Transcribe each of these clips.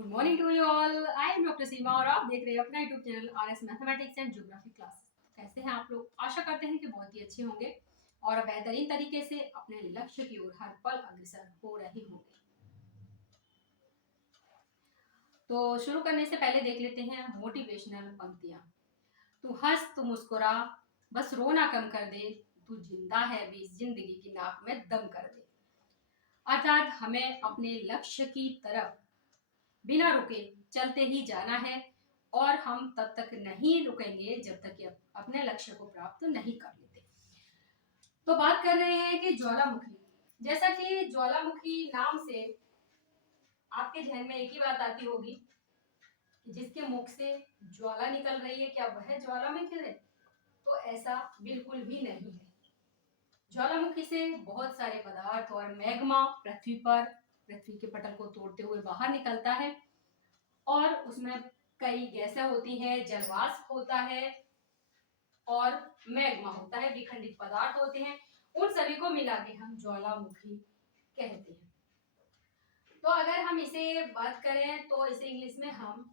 Good morning to you all. I am doctor Seema और आप देख रहे हैं अपना YouTube channel RS mathematics and geography classes. कैसे हैं आप लोग? आशा करते हैं कि बहुत ही अच्छे होंगे और बेहतरीन तरीके से अपने लक्ष्य की ओर हर पल अग्रसर हो रहे होंगे। तो शुरू करने से पहले देख लेते हैं मोटिवेशनल पंक्तियां। तू हंस, तू मुस्कुरा, बस रोना कम कर दे, तू जिंदा है भी जिंदगी की नाक में दम कर दे। अर्थात हमें अपने लक्ष्य की तरफ बिना रुके चलते ही जाना है और हम तब तक नहीं रुकेंगे जब तक कि अपने लक्ष्य को प्राप्त नहीं कर लेते। तो बात कर रहे हैं कि ज्वालामुखी। जैसा कि ज्वालामुखी नाम से आपके जहन में एक ही बात आती होगी कि जिसके मुख से ज्वाला निकल रही है, क्या वह ज्वालामुखी है? तो ऐसा बिल्कुल भी नहीं है। ज्वालामुखी से बहुत सारे पदार्थ और मैग्मा पृथ्वी के पटल को तोड़ते हुए बाहर निकलता है और उसमें कई गैसें होती हैं, जलवाष्प होता है और मैग्मा होता है, विखंडित पदार्थ होते हैं। उन सभी को मिला के हम ज्वालामुखी कहते हैं। तो अगर हम इसे बात करें तो इसे इंग्लिश में हम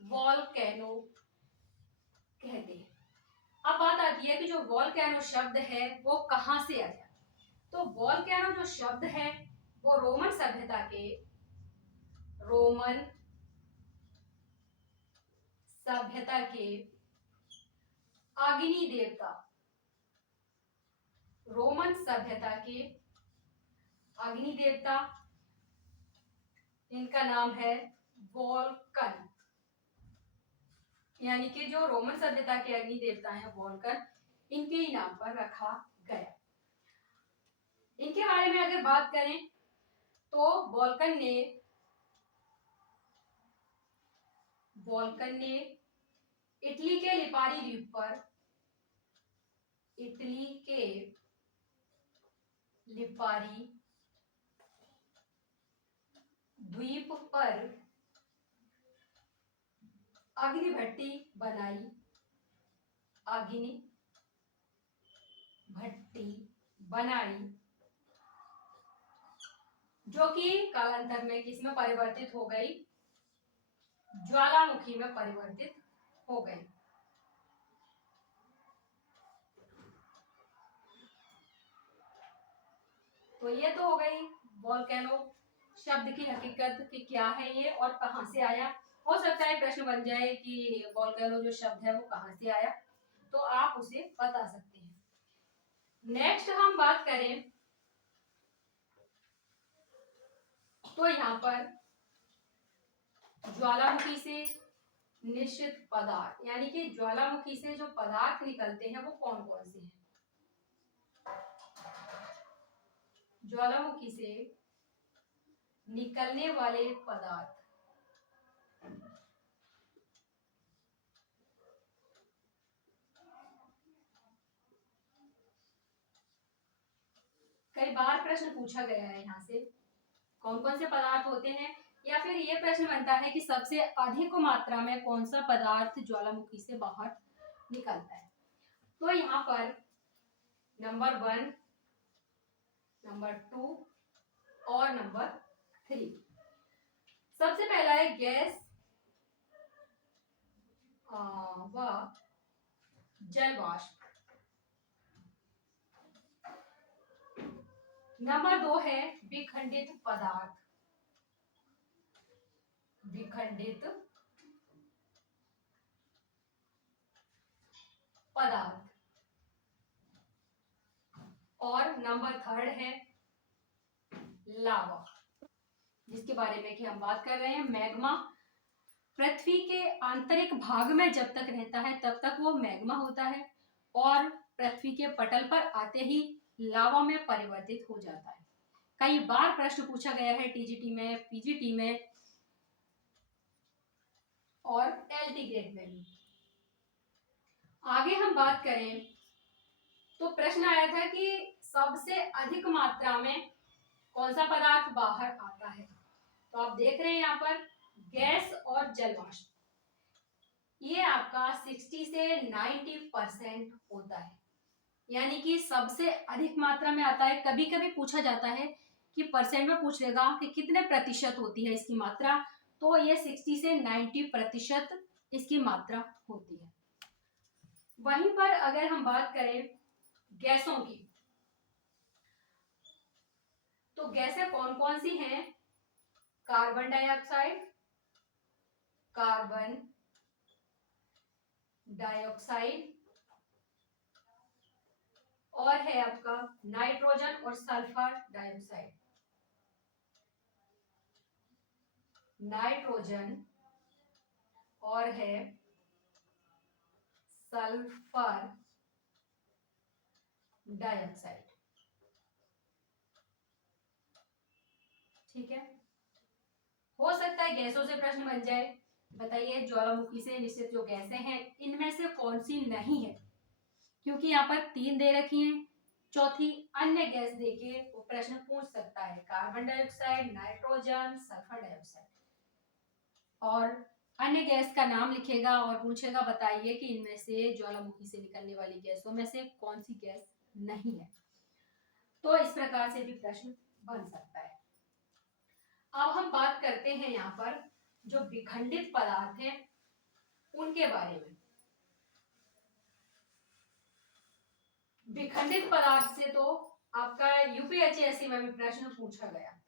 वॉल्केनो कहते हैं। अब बात आती है कि जो वॉल्केनो शब्द है वो कहाँ से आया। तो वॉल्केनो जो शब्द है वो रोमन सभ्यता के अग्नि देवता, रोमन सभ्यता के अग्नि देवता, इनका नाम है वोल्कन। यानी कि जो रोमन सभ्यता के अग्नि देवता हैं वोल्कन, इनके ही नाम पर रखा गया। इनके बारे में अगर बात करें तो वोल्कन ने इटली के लिपारी द्वीप पर अग्नि भट्टी बनाई जो कि कालांतर में किसमें परिवर्तित हो गई? ज्वालामुखी में परिवर्तित हो गई। तो ये तो हो गई वोल्केनो शब्द की हकीकत कि क्या है ये और कहां से आया। हो सकता है प्रश्न बन जाए कि वोल्केनो जो शब्द है वो कहां से आया, तो आप उसे बता सकते हैं। नेक्स्ट हम बात करें तो यहाँ पर ज्वालामुखी से निश्चित पदार्थ, यानी कि ज्वालामुखी से जो पदार्थ निकलते हैं वो कौन कौन से हैं। ज्वालामुखी से निकलने वाले पदार्थ कई बार प्रश्न पूछा गया है यहाँ से कौन कौन से पदार्थ होते हैं, या फिर ये प्रश्न बनता है कि सबसे अधिक मात्रा में कौन सा पदार्थ ज्वालामुखी से बाहर निकलता है। तो यहाँ पर नंबर 1, नंबर 2 और नंबर 3। सबसे पहला है गैस व जलवाष्प। नंबर 2 है विखंडित पदार्थ। और नंबर 3 है लावा, जिसके बारे में कि हम बात कर रहे हैं। मैग्मा पृथ्वी के आंतरिक भाग में जब तक रहता है तब तक वो मैग्मा होता है और पृथ्वी के पटल पर आते ही लावा में परिवर्तित हो जाता है। कई बार प्रश्न पूछा गया है टीजीटी में, पीजीटी में और एलटी ग्रेड में भी। आगे हम बात करें तो प्रश्न आया था कि सबसे अधिक मात्रा में कौन सा पदार्थ बाहर आता है। तो आप देख रहे हैं यहाँ पर गैस और जलवाष्प, ये आपका 60 से 90% होता है, यानी कि सबसे अधिक मात्रा में आता है। कभी कभी पूछा जाता है कि परसेंट में पूछ लेगा कि कितने प्रतिशत होती है इसकी मात्रा, तो ये 60 से 90% इसकी मात्रा होती है। वहीं पर अगर हम बात करें गैसों की, तो गैसें कौन कौन सी हैं? कार्बन डाइऑक्साइड, कार्बन डाइऑक्साइड, और है आपका नाइट्रोजन और सल्फर डाइऑक्साइड। नाइट्रोजन और है सल्फर डाइऑक्साइड। ठीक है, हो सकता है गैसों से प्रश्न बन जाए। बताइए ज्वालामुखी से निश्चित जो गैसें हैं इनमें से कौन सी नहीं है? क्योंकि यहाँ पर 3 दे रखी हैं, चौथी अन्य गैस देके वो प्रश्न पूछ सकता है। Carbon dioxide, nitrogen, sulphur dioxide, और अन्य गैस का नाम लिखेगा और पूछेगा बताइए कि इनमें से ज्वालामुखी से निकलने वाली गैसों में से कौन सी गैस नहीं है। तो इस प्रकार से भी प्रश्न बन सकता है। अब हम बात करते हैं यहाँ पर जो विखंडित पदार्थ हैं उनके बारे में। विखंडित पदार्थ से तो आपका यूपीएससी में भी प्रश्न पूछा गया।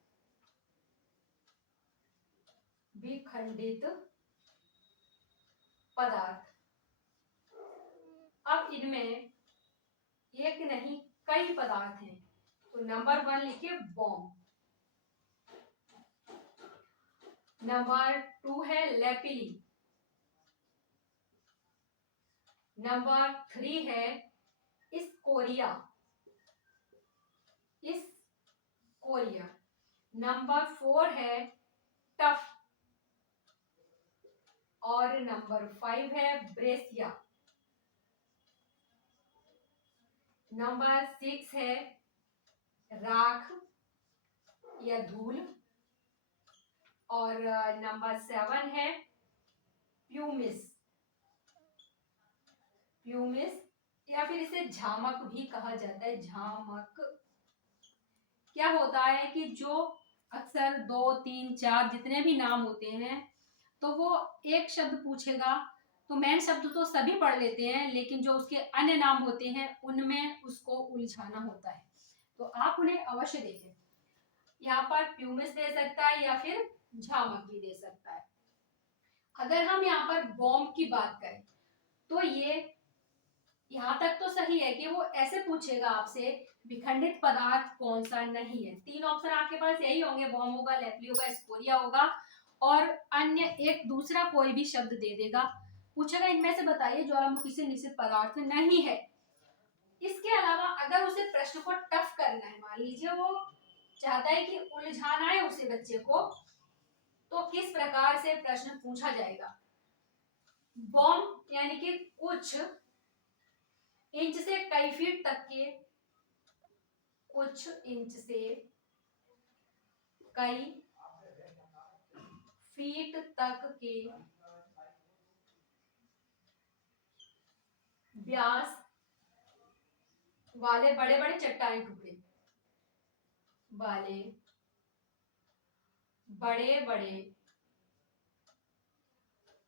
विखंडित पदार्थ, अब इनमें एक नहीं कई पदार्थ हैं। तो नंबर 1 लिखिए बॉम्ब, नंबर 2 है लेपिली, नंबर 3 है स्कोरिया, स्कोरिया, नंबर 4 है टफ, और नंबर 5 है ब्रेसिया, नंबर 6 है राख या धूल, और नंबर 7 है प्यूमिस, प्यूमिस या फिर इसे झामक भी कहा जाता है। झामक क्या होता है कि जो अक्सर 2, 3, 4 जितने भी नाम होते हैं तो वो एक शब्द पूछेगा तो मेन शब्द तो सभी पढ़ लेते हैं, लेकिन जो उसके अन्य नाम होते हैं उनमें उसको उलझाना होता है। तो आप उन्हें अवश्य देखें। यहाँ पर प्यूमिस दे सकता है या फिर झामक भी दे सकता है। अगर हम यहाँ पर बॉम्ब की बात करें तो ये यहाँ तक तो सही है कि वो ऐसे पूछेगा आपसे विखंडित पदार्थ कौन सा नहीं है। 3 ऑप्शन आपके पास यही होंगे, बॉम्ब होगा, लेपली होगा, स्कोरिया होगा, और अन्य एक दूसरा कोई भी शब्द दे देगा। पूछेगा इनमें से बताइए ज्वालामुखी से निश्चित पदार्थ नहीं है। इसके अलावा अगर उसे प्रश्न को टफ करना है, मान लीजिए वो चाहता है कि उलझाना है उसे बच्चे को, तो किस प्रकार से प्रश्न पूछा जाएगा? बॉम्ब यानी कि कुछ इंच से कई फीट तक के, कुछ इंच से कई फीट तक के व्यास वाले बड़े बड़े चट्टानी टुकड़े, वाले बड़े बड़े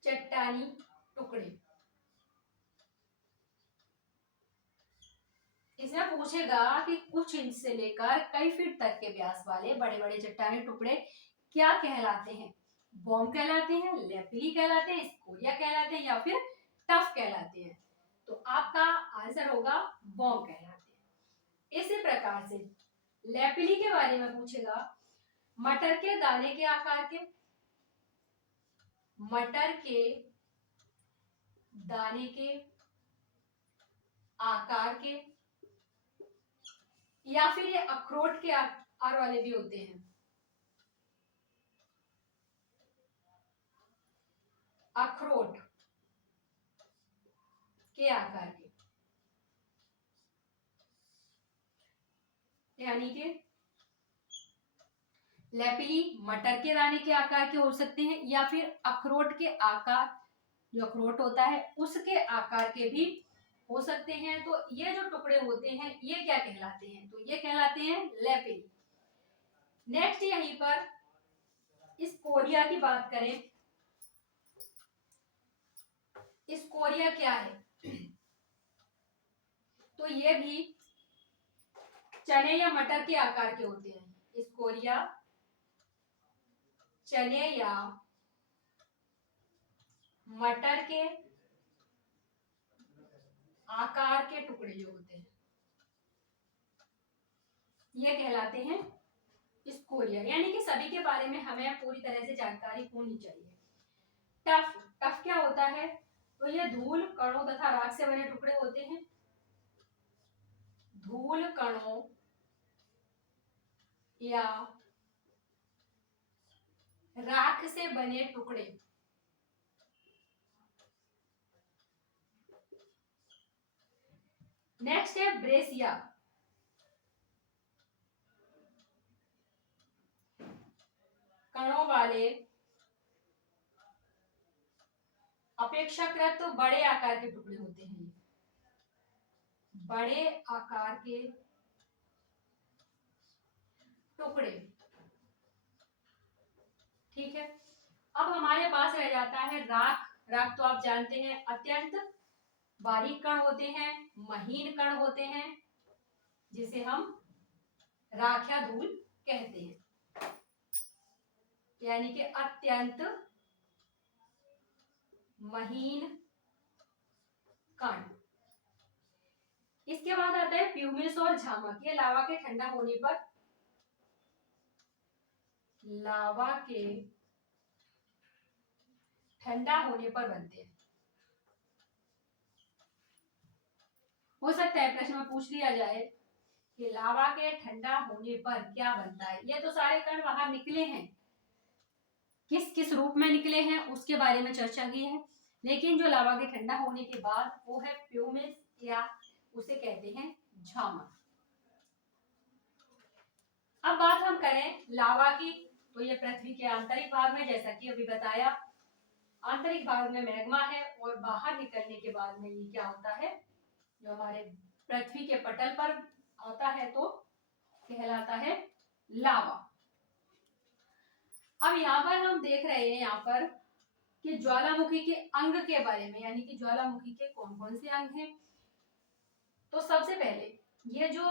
चट्टानी टुकड़े। इसमें पूछेगा कि कुछ इंच से लेकर कई फीट तक के व्यास वाले बड़े बड़े चट्टानी टुकड़े क्या कहलाते हैं? बॉम्ब कहलाते हैं, लेपिली कहलाते हैं, स्कोरिया कहलाते हैं, या फिर टफ कहलाते हैं? तो आपका आंसर होगा बॉम्ब कहलाते हैं। इसी प्रकार से लेपिली के बारे में पूछेगा, मटर के दाने के आकार के, मटर के दाने के आकार के, या फिर ये अखरोट के आकार वाले भी होते हैं, अखरोट के आकार के, यानी कि लेपिली मटर के दाने के आकार के हो सकते हैं, या फिर अखरोट के आकार, जो अखरोट होता है उसके आकार के भी हो सकते हैं। तो ये जो टुकड़े होते हैं ये क्या कहलाते हैं? तो ये कहलाते हैं लेपिली। नेक्स्ट यहीं पर स्कोरिया की बात करें, स्कोरिया क्या है? तो ये भी चने या मटर के आकार के होते हैं। स्कोरिया चने या मटर के आकार के टुकड़े जो होते हैं ये कहलाते हैं स्कोरिया। यानी कि सभी के बारे में हमें पूरी तरह से जानकारी होनी चाहिए। टफ, टफ क्या होता है? तो ये धूल कणों तथा राख से बने टुकड़े होते हैं। धूल कणों या राख से बने टुकड़े। नेक्स्ट है ब्रेसिया। कणों वाले अपेक्षाकृत तो बड़े आकार के टुकड़े होते हैं। बड़े आकार के टुकड़े, ठीक है। अब हमारे पास रह जाता है राख। राख तो आप जानते हैं अत्यंत बारीक कण होते हैं, महीन कण होते हैं, जिसे हम राख या धूल कहते हैं। यानी कि अत्यंत महीन कण। इसके बाद आता है प्यूमिस और झामक। ये लावा के ठंडा होने पर, लावा के ठंडा होने पर बनते हैं। हो सकता है प्रश्न में पूछ लिया जाए कि लावा के ठंडा होने पर क्या बनता है। ये तो सारे कण बाहर निकले हैं, किस किस रूप में निकले हैं उसके बारे में चर्चा की है। लेकिन जो लावा के ठंडा होने के बाद वो है प्यूमिस या उसे कहते हैं झामक। अब बात हम करें लावा की, तो ये पृथ्वी के आंतरिक भाग में, जैसा कि अभी बताया, आंतरिक भाग में मैग्मा है और बाहर निकलने के बाद में ये क्या होता है, जो हमारे पृथ्वी के पटल पर आता है तो कहलाता है लावा। अब यहाँ पर हम देख रहे हैं यहाँ पर कि ज्वालामुखी के अंग के बारे में, यानी कि ज्वालामुखी के कौन कौन से अंग हैं। तो सबसे पहले ये जो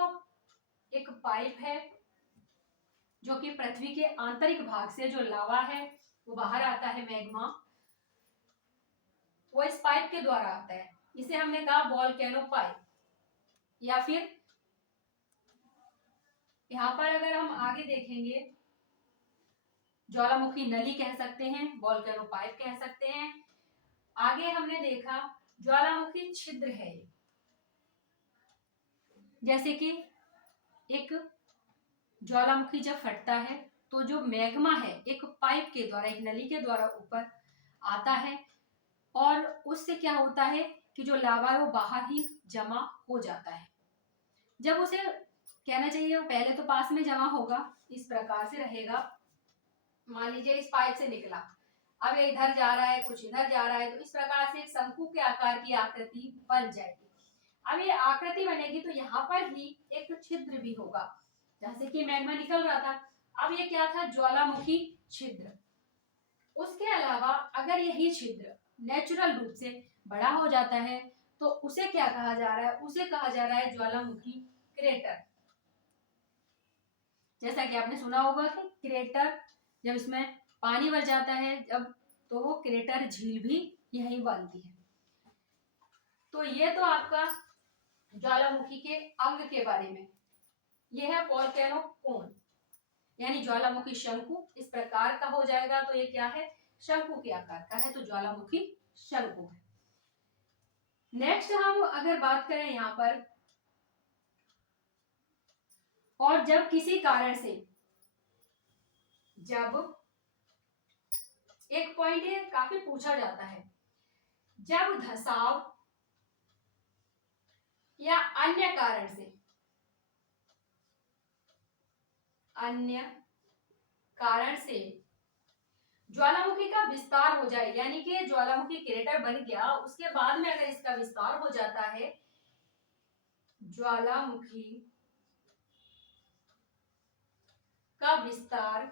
एक पाइप है जो कि पृथ्वी के आंतरिक भाग से जो लावा है वो बाहर आता है, मैग्मा, वो इस पाइप के द्वारा आता है। इसे हमने कहा वोल्केनो पाइप, या फिर यहाँ पर अगर हम आगे देखेंगे ज्वालामुखी नली कह सकते हैं, वोल्केनो पाइप कह सकते हैं। आगे हमने देखा ज्वालामुखी छिद्र है, जैसे कि एक ज्वालामुखी जब फटता है तो जो मैग्मा है एक पाइप के द्वारा, एक नली के द्वारा ऊपर आता है और उससे क्या होता है कि जो लावा है वो बाहर ही जमा हो जाता है। जब उसे कहना चाहिए पहले तो पास में जमा होगा, इस प्रकार से रहेगा। मान लीजिए इस पाइप से निकला, अब ये इधर जा रहा है, कुछ इधर जा रहा है, तो इस प्रकार से एक शंकु के आकार की आकृति बन जाएगी। अब ये आकृति बनेगी तो यहाँ पर ही एक छिद्र भी होगा, जैसे कि मैग्मा निकल रहा था, अब ये क्या था, ज्वालामुखी छिद्र। उसके अलावा अगर यही छिद्र नेचुरल रूप से बड़ा हो जाता है तो उसे क्या कहा जा रहा है, उसे कहा जा रहा है ज्वालामुखी क्रेटर। जैसा कि आपने सुना होगा कि क्रेटर जब इसमें पानी भर जाता है जब, तो वो क्रेटर झील भी यही बनती है। तो ये तो आपका ज्वालामुखी के अंग के बारे में। यह है वोल्केनो कोन, यानी ज्वालामुखी शंकु इस प्रकार का हो जाएगा, तो ये क्या है, शंकु के आकार का है, तो ज्वालामुखी शंकु है। नेक्स्ट हम अगर बात करें यहाँ पर, और जब किसी कारण से, जब एक पॉइंट ये काफी पूछा जाता है, जब धसाव या अन्य कारण से, अन्य कारण से ज्वालामुखी का विस्तार हो जाए, यानी कि ज्वालामुखी क्रेटर बन गया, उसके बाद में अगर इसका विस्तार हो जाता है, ज्वालामुखी का विस्तार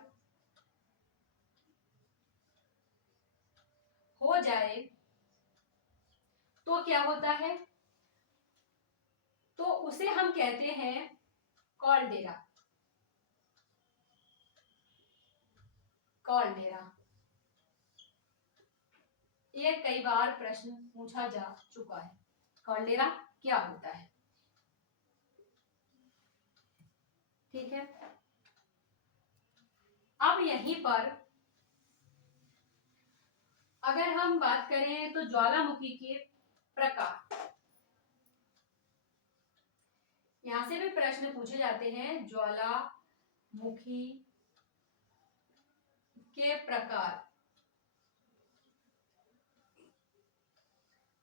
हो जाए तो क्या होता है, तो उसे हम कहते हैं कॉल्डेरा। कॉल्डेरा ये कई बार प्रश्न पूछा जा चुका है, कॉल्डेरा क्या होता है। ठीक है, अब यहीं पर अगर हम बात करें तो ज्वालामुखी के प्रकार, यहां से भी प्रश्न पूछे जाते हैं, ज्वालामुखी के प्रकार।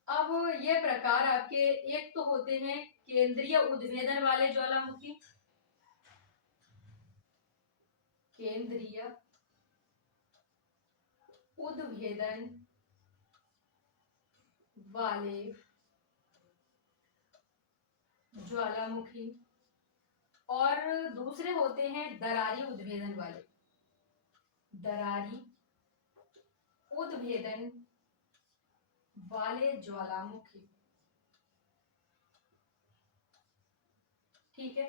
अब ये प्रकार आपके एक तो होते हैं केंद्रीय उद्भेदन वाले ज्वालामुखी, केंद्रीय उद्भेदन वाले ज्वालामुखी, और दूसरे होते हैं दरारी उद्भेदन वाले, दरारी उद्भेदन वाले ज्वालामुखी। ठीक है,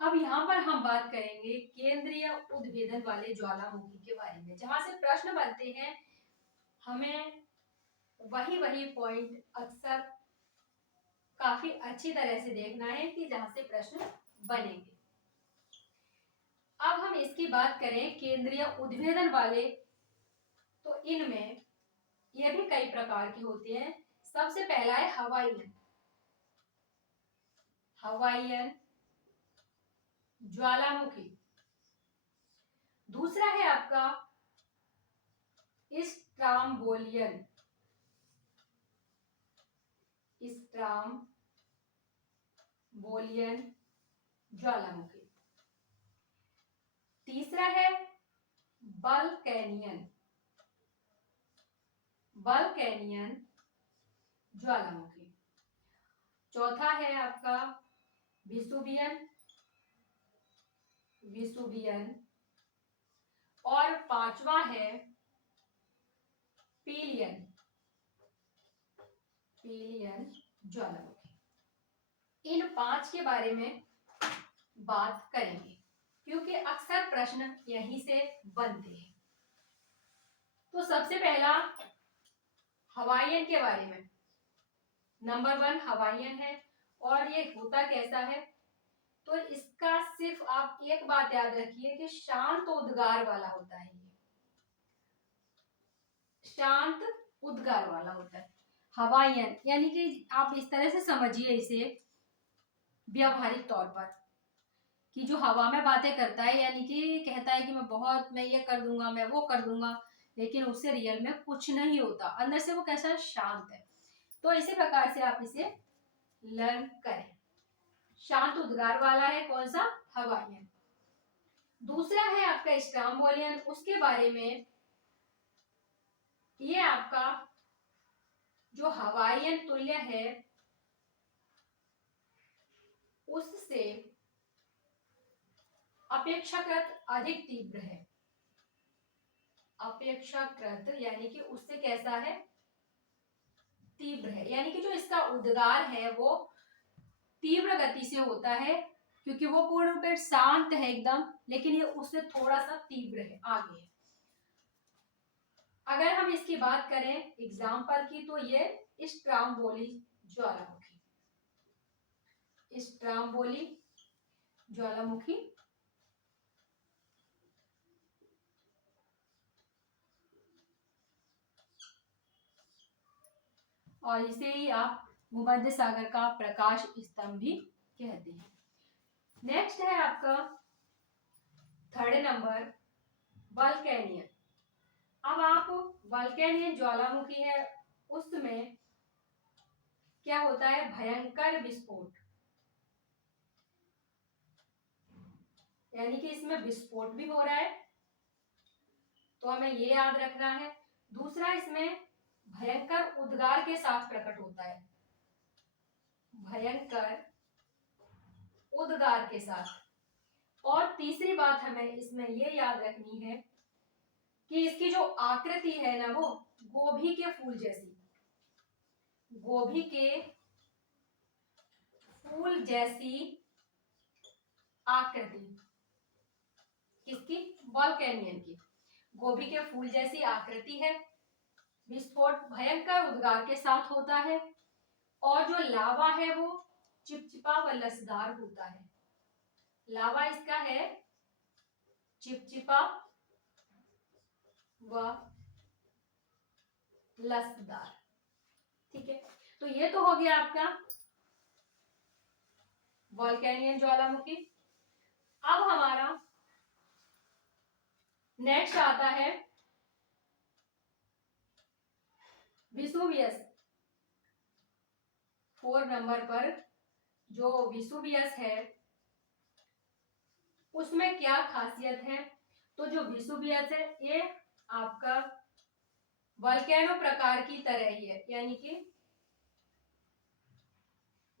अब यहाँ पर हम बात करेंगे केंद्रीय उद्भेदन वाले ज्वालामुखी के बारे में, जहां से प्रश्न बनते हैं हमें वही पॉइंट अक्सर काफी अच्छी तरह से देखना है कि जहां से प्रश्न बनेंगे। अब हम इसकी बात करें केंद्रीय उद्भेदन वाले, तो इनमें ये भी कई प्रकार के होते हैं। सबसे पहला है हवाईयन, हवाईयन ज्वालामुखी। दूसरा है आपका स्ट्राम्बोलियन, स्ट्राम्बोलियन ज्वालामुखी। तीसरा है बल्कैनियन, बल्कैनियन ज्वालामुखी। चौथा है आपका विसुवियन, विसुवियन, और पांचवा है पीलियन, पीलियन ज्वालामुखी। इन पांच के बारे में बात करेंगे क्योंकि अक्सर प्रश्न यहीं से बनते हैं। तो सबसे पहला हवाईयन के बारे में, नंबर 1 हवाईयन है, और ये होता कैसा है, तो इसका सिर्फ आप एक बात याद रखिए कि शांत उद्गार वाला होता है, ये शांत उद्गार वाला होता है हवाईयन। यानी कि आप इस तरह से समझिए इसे व्यवहारिक तौर पर, कि जो हवा में बातें करता है, यानी कि कहता है कि मैं ये कर दूंगा, मैं वो कर दूंगा, लेकिन उससे रियल में कुछ नहीं होता, अंदर से वो कैसा है, शांत है। तो इसी प्रकार से आप इसे लर्न करें। शांत उद्गार वाला है कौन सा, हवाईयन। दूसरा है आपका स्ट्राम्बोलियन, उसके बारे में ये आपका जो हवाईयन तुल्य है उससे अपेक्षाकृत अधिक तीव्र है, अपेक्षाकृत यानी कि उससे कैसा है, तीव्र है, यानी कि जो इसका उद्गार है वो तीव्र गति से होता है, क्योंकि वो पूर्ण रूप से शांत है एकदम, लेकिन ये उससे थोड़ा सा तीव्र है, आगे है। अगर हम इसकी बात करें एग्जाम्पल की, तो ये स्ट्राम्बोली ज्वालामुखी, स्ट्राम्बोली ज्वालामुखी, और इसे ही आप भूमध्य सागर का प्रकाश स्तंभ भी कहते हैं। नेक्स्ट है आपका थर्ड नंबर वल्केनियन। अब आप वल्केनियन ज्वालामुखी है, उसमें क्या होता है, भयंकर विस्फोट, यानी कि इसमें विस्फोट भी हो रहा है, तो हमें ये याद रखना है। दूसरा, इसमें भयंकर उद्गार के साथ प्रकट होता है, भयंकर उद्गार के साथ। और तीसरी बात हमें इसमें ये याद रखनी है कि इसकी जो आकृति है ना वो गोभी के फूल जैसी, गोभी के फूल जैसी आकृति, किसकी? वॉल्केनियन की। गोभी के फूल जैसी आकृति है, विस्फोट भयंकर उद्गार के साथ होता है, और जो लावा है वो चिपचिपा व लसदार होता है। लावा इसका है चिपचिपा व लसदार। ठीक है, तो ये तो हो गया आपका वॉल्केनियन ज्वालामुखी। अब हमारा नेक्स्ट आता है विसुवियस। 4 नंबर पर जो विसुवियस है उसमें क्या खासियत है? तो जो विसुवियस है ये आपका वोल्केनो प्रकार की तरह ही है, यानी कि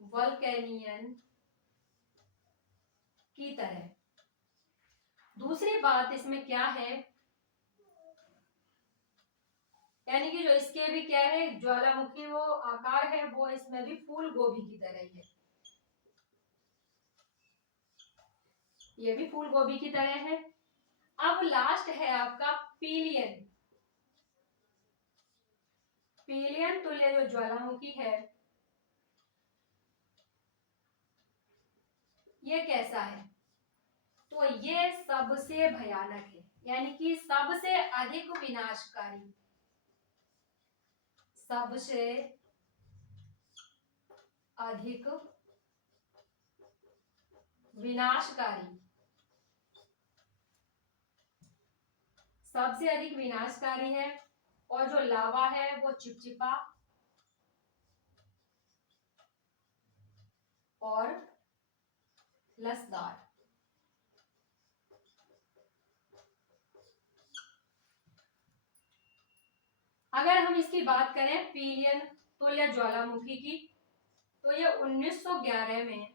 वोल्केनियन की तरह। दूसरी बात इसमें क्या है, यानी कि जो इसके भी क्या है ज्वालामुखी वो आकार है वो इसमें भी फूल गोभी की तरह ही है, ये भी फूल गोभी की तरह है। अब लास्ट है आपका पीलियन। पीलियन तुल्य जो ज्वालामुखी है ये कैसा है? तो ये सबसे भयानक है, यानी कि सबसे अधिक विनाशकारी, सबसे अधिक विनाशकारी, सबसे अधिक विनाशकारी है। और जो लावा है वो चिपचिपा और लसदार। अगर हम इसकी बात करें पीलियन तुल्य ज्वालामुखी की, तो ये 1911 में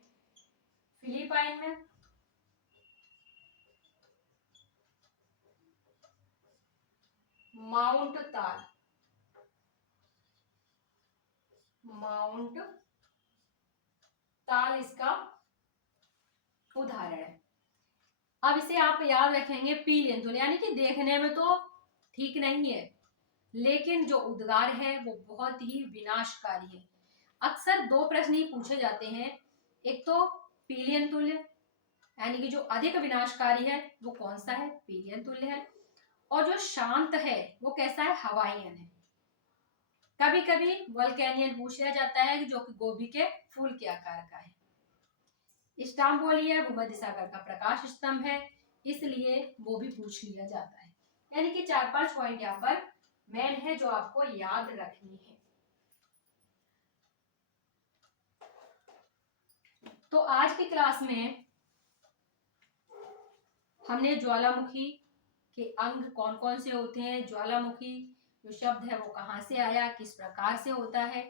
फिलीपाइन में माउंट ताल इसका उदाहरण है। अब इसे आप याद रखेंगे पीलियन तुल्य, यानी कि देखने में तो ठीक नहीं है लेकिन जो उद्गार है वो बहुत ही विनाशकारी है। अक्सर 2 प्रश्न ही पूछे जाते हैं, एक तो पीलियन तुल्य यानी कि जो अधिक विनाशकारी है वो कौन सा है? पीलियन तुल्य है। और जो शांत है वो कैसा है? हवाईयन है। कभी कभी वोल्केनियन पूछ लिया जाता है जो कि गोभी के फूल के आकार का है। स्टाम्बोलिया भूमध्य सागर का प्रकाश स्तंभ है, इसलिए वो भी पूछ लिया जाता है। यानी कि 4-5 पॉइंट यहाँ पर मेन है जो आपको याद रखनी है। तो आज की क्लास में हमने ज्वालामुखी के अंग कौन कौन से होते हैं, ज्वालामुखी जो शब्द है वो कहाँ से आया, किस प्रकार से होता है,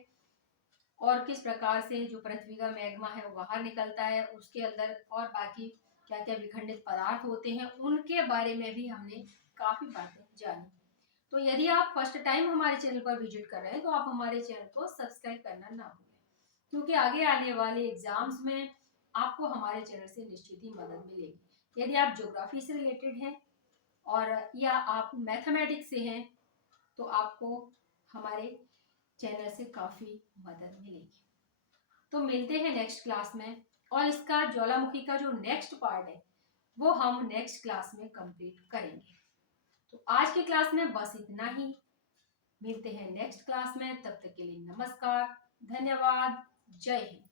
और किस प्रकार से जो पृथ्वी का मैग्मा है वो बाहर निकलता है, उसके अंदर और बाकी क्या क्या विखंडित पदार्थ होते हैं उनके बारे में भी हमने काफी बातें जानी। तो यदि आप फर्स्ट टाइम हमारे चैनल पर विजिट कर रहे हैं तो आप हमारे चैनल को सब्सक्राइब करना ना भूलें, क्योंकि आगे आने वाले एग्जाम्स में आपको हमारे चैनल से निश्चित ही मदद मिलेगी। यदि आप ज्योग्राफी से रिलेटेड हैं और या आप मैथमेटिक्स से हैं तो आपको हमारे चैनल से काफ़ी मदद मिलेगी। तो मिलते हैं नेक्स्ट क्लास में, और इसका ज्वालामुखी का जो नेक्स्ट पार्ट है वो हम नेक्स्ट क्लास में कंप्लीट करेंगे। तो आज की क्लास में बस इतना ही, मिलते हैं नेक्स्ट क्लास में, तब तक के लिए नमस्कार, धन्यवाद, जय हिंद।